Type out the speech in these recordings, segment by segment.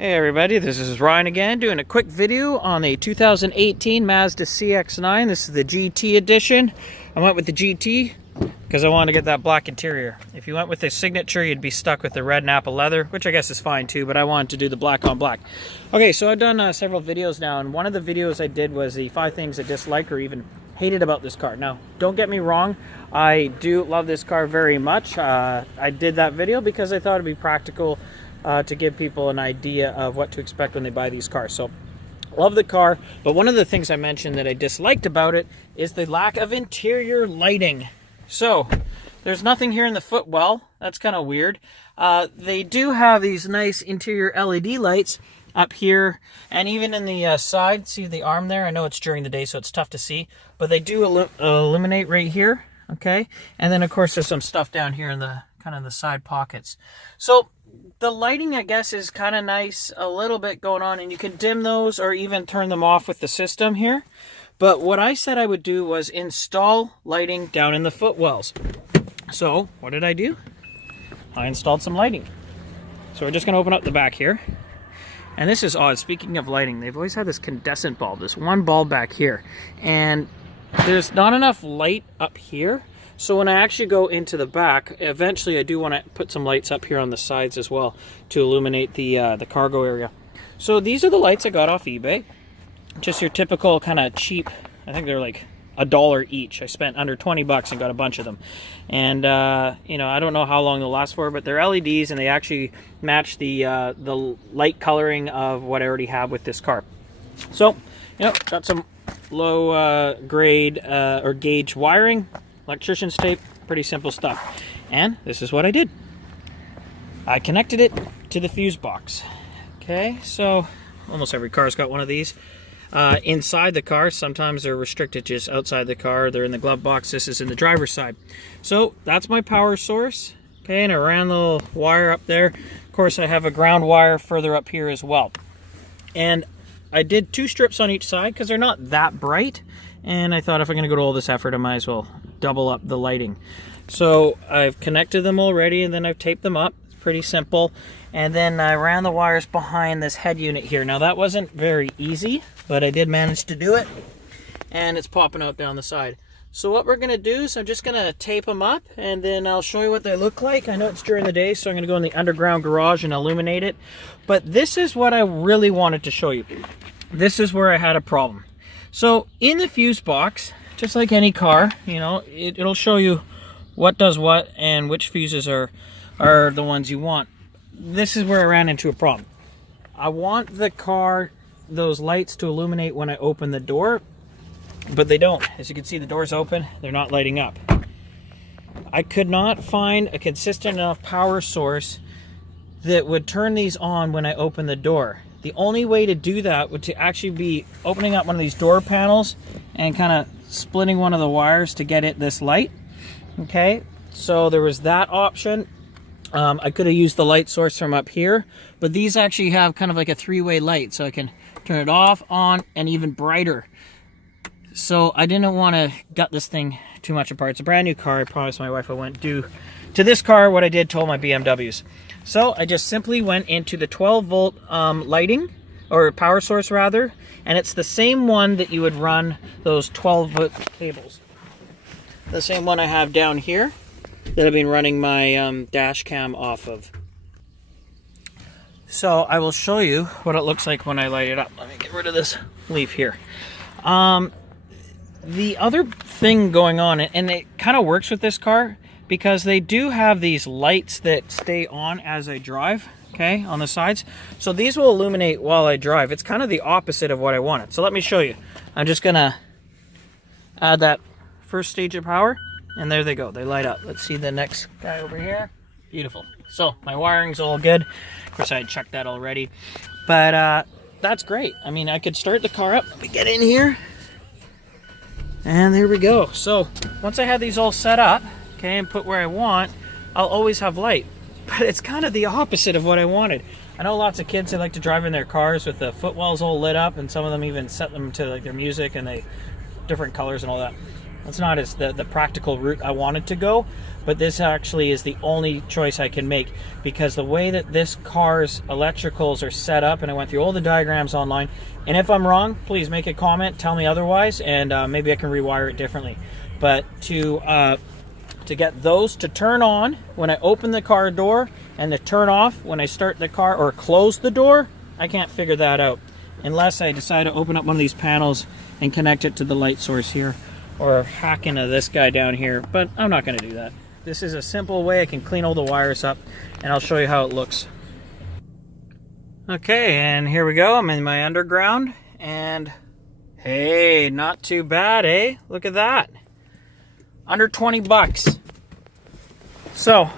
Hey everybody, this is Ryan again, doing a quick video on the 2018 Mazda CX9. This is the GT edition. I went with the GT because I wanted to get that black interior. If you went with the Signature, you'd be stuck with the red Nappa leather, which I guess is fine too, but I wanted to do the black on black. Okay, so I've done several videos now, and one of the videos I did was the 5 things I dislike or even hated about this car. Now, don't get me wrong, I do love this car very much. I did that video because I thought it'd be practical to give people an idea of what to expect when they buy these cars. So, love the car, but one of the things I mentioned that I disliked about it is the lack of interior lighting. So, there's nothing here in the footwell. That's kind of weird. They do have these nice interior LED lights up here, and even in the side. See the arm there? I know it's during the day, so it's tough to see, but they do illuminate right here, okay? And then, of course, there's some stuff down here in the kind of the side pockets. So, the lighting, I guess, is kind of nice, a little bit going on, and you can dim those or even turn them off with the system here. But what I said I would do was install lighting down in the footwells. So, what did I do? I installed some lighting. So we're just going to open up the back here. And this is odd. Speaking of lighting, they've always had this incandescent bulb, this one bulb back here. And there's not enough light up here. So when I actually go into the back, eventually I do want to put some lights up here on the sides as well to illuminate the cargo area. So these are the lights I got off eBay. Just your typical kind of cheap, I think they're like $1 each. I spent under 20 bucks and got a bunch of them. And, you know, I don't know how long they'll last for, but they're LEDs and they actually match the light coloring of what I already have with this car. So, you know, got some low grade or gauge wiring. Electrician's tape, pretty simple stuff. And this is what I did. I connected it to the fuse box. Okay, so almost every car's got one of these. Inside the car, sometimes they're restricted just outside the car. They're in the glove box. This is in the driver's side. So that's my power source. Okay, and I ran the little wire up there. Of course, I have a ground wire further up here as well. And I did 2 strips on each side because they're not that bright. And I thought if I'm going to go to all this effort, I might as well double up the lighting. So I've connected them already, and then I've taped them up. It's pretty simple. And then I ran the wires behind this head unit here. Now that wasn't very easy, but I did manage to do it. And it's popping out down the side. So what we're going to do is I'm just going to tape them up, and then I'll show you what they look like. I know it's during the day, so I'm going to go in the underground garage and illuminate it. But this is what I really wanted to show you. This is where I had a problem. So in the fuse box, just like any car, you know, it'll show you what does what and which fuses are the ones you want. This is where I ran into a problem. I want the car, those lights to illuminate when I open the door, but they don't. As you can see, the door's open, they're not lighting up. I could not find a consistent enough power source that would turn these on when I open the door. The only way to do that would to actually be opening up one of these door panels and kind of splitting one of the wires to get it this light. Okay, so there was that option. I could have used the light source from up here, but these actually have kind of like a 3-way light, so I can turn it off, on, and even brighter. So I didn't want to gut this thing too much apart. It's a brand new car. I promised my wife I wouldn't do to this car what I did to all my BMWs. So I just simply went into the 12-volt lighting, or power source rather, and it's the same one that you would run those 12-volt cables. The same one I have down here that I've been running my dash cam off of. So I will show you what it looks like when I light it up. Let me get rid of this leaf here. The other thing going on, and it kind of works with this car, because they do have these lights that stay on as I drive, okay, on the sides. So these will illuminate while I drive. It's kind of the opposite of what I wanted. So let me show you. I'm just gonna add that first stage of power, and there they go. They light up. Let's see the next guy over here. Beautiful. So my wiring's all good. Of course, I had checked that already. But that's great. I mean, I could start the car up. Let me get in here. And there we go. So once I have these all set up, okay, and put where I want, I'll always have light. But it's kind of the opposite of what I wanted. I know lots of kids, they like to drive in their cars with the footwells all lit up, and some of them even set them to like their music and they different colors and all that. That's not as the practical route I wanted to go, but this actually is the only choice I can make, because the way that this car's electricals are set up, and I went through all the diagrams online, and if I'm wrong, please make a comment, tell me otherwise, and maybe I can rewire it differently. But to get those to turn on when I open the car door and to turn off when I start the car or close the door, I can't figure that out unless I decide to open up one of these panels and connect it to the light source here, or hack into this guy down here, but I'm not going to do that. This is a simple way I can clean all the wires up, and I'll show you how it looks. Okay, and here we go. I'm in my underground, and hey, not too bad, eh? Look at that. Under 20 bucks. So,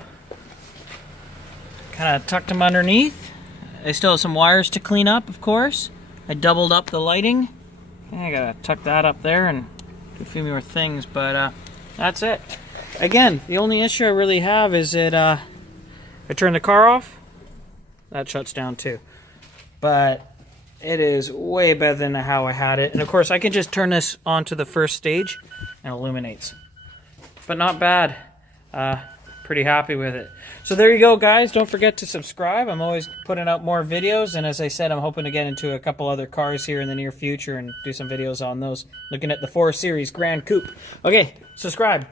kind of tucked them underneath. I still have some wires to clean up, of course. I doubled up the lighting. I gotta tuck that up there and do a few more things, but that's it. Again, the only issue I really have is that I turn the car off, that shuts down too. But it is way better than how I had it. And of course, I can just turn this onto the first stage and it illuminates. But not bad. Pretty happy with it. So there you go, guys. Don't forget to subscribe. I'm always putting out more videos, and as I said, I'm hoping to get into a couple other cars here in the near future and do some videos on those, looking at the 4 Series Grand Coupe. Okay, subscribe.